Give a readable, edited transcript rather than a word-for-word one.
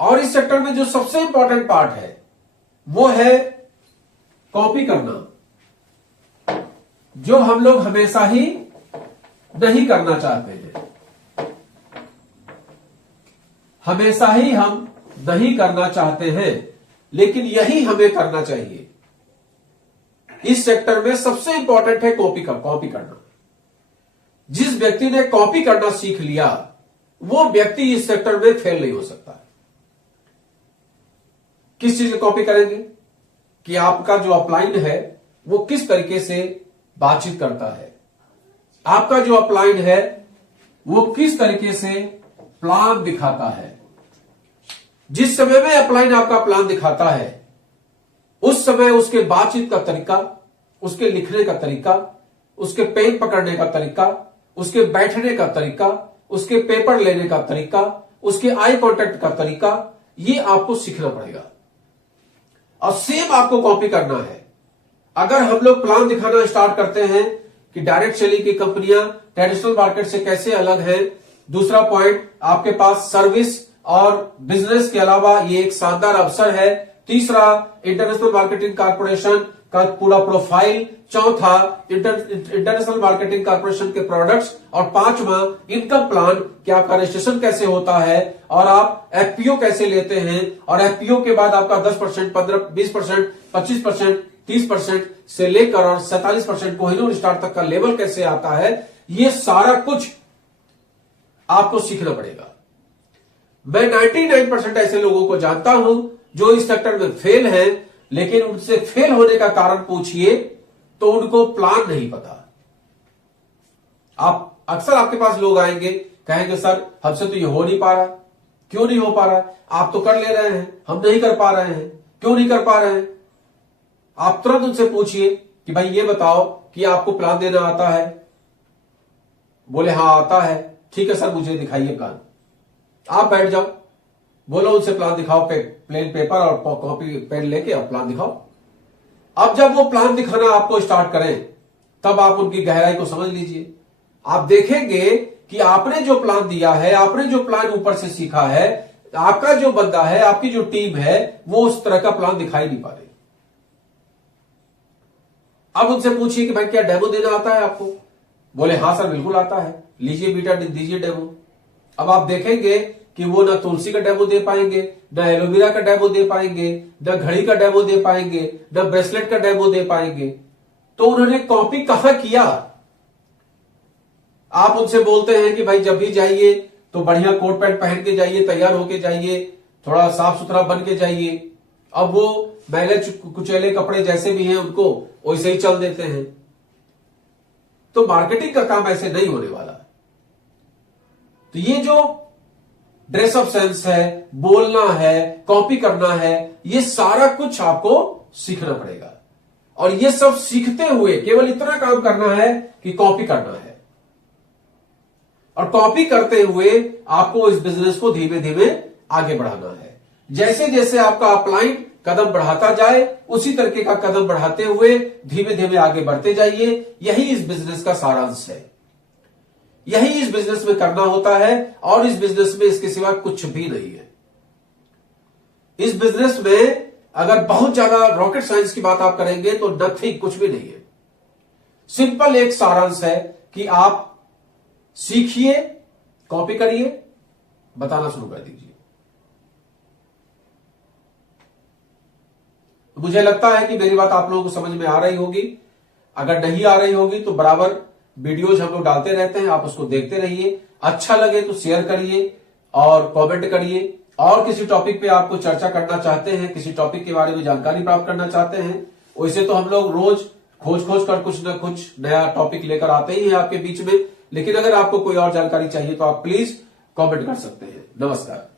और इस सेक्टर में जो सबसे इंपॉर्टेंट पार्ट है वो है कॉपी करना, जो हम लोग हमेशा ही नहीं करना चाहते हैं। हमेशा ही हम नहीं करना चाहते हैं, लेकिन यही हमें करना चाहिए। इस सेक्टर में सबसे इंपॉर्टेंट है कॉपी करना। जिस व्यक्ति ने कॉपी करना सीख लिया वो व्यक्ति इस सेक्टर में फेल नहीं हो सकता। किस चीज की कॉपी करेंगे कि आपका जो अपलाइन है वो किस तरीके से बातचीत करता है, आपका जो अपलाइन है वो किस तरीके से प्लान दिखाता है। जिस समय में अपलाइन आपका प्लान दिखाता है उस समय उसके बातचीत का तरीका, उसके लिखने का तरीका, उसके पेन पकड़ने का तरीका, उसके बैठने का तरीका, उसके पेपर लेने का तरीका, उसके आई कांटेक्ट का तरीका, ये आपको सीखना पड़ेगा और सेम आपको कॉपी करना है। अगर हम लोग प्लान दिखाना स्टार्ट करते हैं कि डायरेक्ट सेलिंग की कंपनियां ट्रेडिशनल मार्केट से कैसे अलग है, दूसरा पॉइंट आपके पास सर्विस और बिजनेस के अलावा ये एक शानदार अवसर है, तीसरा इंटरनेशनल मार्केटिंग कॉर्पोरेशन का पूरा प्रोफाइल, चौथा इंटरनेशनल मार्केटिंग कॉर्पोरेशन के प्रोडक्ट्स, और पांचवा इनकम प्लान कि आपका रजिस्ट्रेशन कैसे होता है और आप एफपीओ कैसे लेते हैं, और एफपीओ के बाद आपका 10%, 15%, 20%, 25%, 30% से लेकर और 47% कोहिनूर स्टार तक का लेवल कैसे आता है, ये सारा कुछ आपको सीखना पड़ेगा। मैं 99% ऐसे लोगों को जानता हूं जो इस सेक्टर में फेल है, लेकिन उनसे फेल होने का कारण पूछिए तो उनको प्लान नहीं पता। आप अक्सर आपके पास लोग आएंगे, कहेंगे सर हमसे तो ये हो नहीं पा रहा। क्यों नहीं हो पा रहा? आप तो कर ले रहे हैं, हम नहीं कर पा रहे हैं। क्यों नहीं कर पा रहे हैं? आप तुरंत उनसे पूछिए कि भाई ये बताओ कि आपको प्लान देना आता है? बोले हाँ आता है। ठीक है सर मुझे दिखाइए प्लान। आप बैठ जाओ, बोलो उनसे प्लान दिखाओ, प्लेन पेपर और कॉपी पेन लेके और प्लान दिखाओ। अब जब वो प्लान दिखाना आपको स्टार्ट करें तब आप उनकी गहराई को समझ लीजिए। आप देखेंगे कि आपने जो प्लान दिया है, आपने जो प्लान ऊपर से सीखा है, आपका जो बंदा है, आपकी जो टीम है, वो उस तरह का प्लान दिखाई नहीं पा रही। अब उनसे पूछिए कि भाई क्या डेमो देना आता है आपको? बोले हाँ सर बिल्कुल आता है। लीजिए बेटा दीजिए डेमो। अब आप देखेंगे कि वो ना तुलसी का डेमो दे पाएंगे, ना एलोवेरा का डेमो दे पाएंगे, ना घड़ी का डेमो दे पाएंगे, ना ब्रेसलेट का डेमो दे पाएंगे। तो उन्होंने कॉपी कहां किया? आप उनसे बोलते हैं कि भाई जब भी जाइए तो बढ़िया कोट पैंट पहन के जाइए, तैयार होके जाइए, थोड़ा साफ सुथरा बन के जाइए। अब वो मैले कुचैले कपड़े जैसे भी हैं उनको वैसे ही चल देते हैं। तो मार्केटिंग का काम ऐसे नहीं होने वाला। तो ये जो ड्रेसअप सेंस है, बोलना है, कॉपी करना है, ये सारा कुछ आपको सीखना पड़ेगा। और ये सब सीखते हुए केवल इतना काम करना है कि कॉपी करना है, और कॉपी करते हुए आपको इस बिजनेस को धीमे धीमे आगे बढ़ाना है। जैसे जैसे आपका अपलाइन कदम बढ़ाता जाए उसी तरीके का कदम बढ़ाते हुए धीमे धीमे आगे बढ़ते जाइए। यही इस बिजनेस का सारांश है, यही इस बिजनेस में करना होता है, और इस बिजनेस में इसके सिवा कुछ भी नहीं है। इस बिजनेस में अगर बहुत ज्यादा रॉकेट साइंस की बात आप करेंगे तो नथिंग, कुछ भी नहीं है। सिंपल एक सारांश है कि आप सीखिए, कॉपी करिए, बताना शुरू कर दीजिए। मुझे लगता है कि मेरी बात आप लोगों को समझ में आ रही होगी। अगर नहीं आ रही होगी तो बराबर वीडियोज हम लोग डालते रहते हैं, आप उसको देखते रहिए। अच्छा लगे तो शेयर करिए और कमेंट करिए। और किसी टॉपिक पे आपको चर्चा करना चाहते हैं, किसी टॉपिक के बारे में जानकारी प्राप्त करना चाहते हैं, वैसे तो हम लोग रोज खोज कर कुछ न कुछ नया टॉपिक लेकर आते ही हैं आपके बीच में। लेकिन अगर आपको कोई और जानकारी चाहिए तो आप प्लीज कमेंट कर सकते हैं। नमस्कार।